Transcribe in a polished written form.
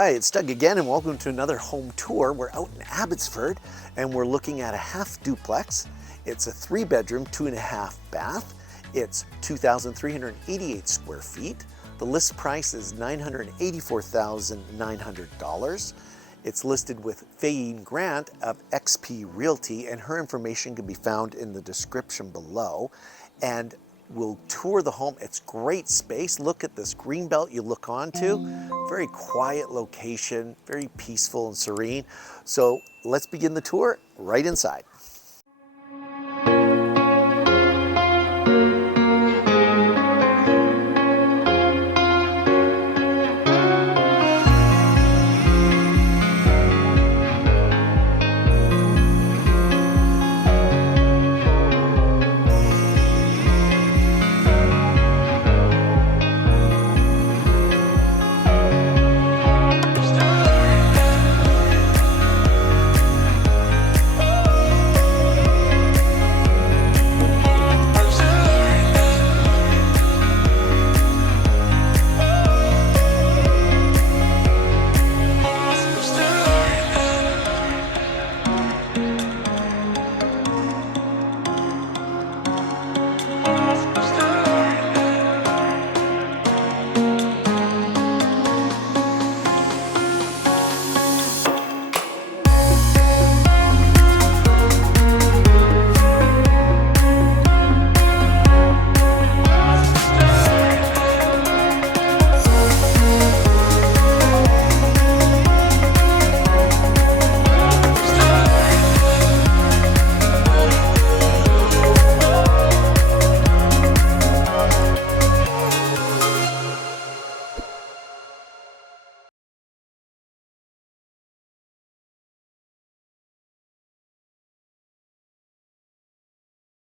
Hi, it's Doug again, and welcome to another home tour. We're out in Abbotsford and we're looking at a half duplex. It's a 3-bedroom, 2.5 bath. It's 2,388 square feet. The list price is $984,900. It's listed with Fayene Grant of XP Realty, and her information can be found in the description below. And we'll tour the home. It's great space. Look at this green belt you look onto. Very quiet location, very peaceful and serene. So let's begin the tour right inside.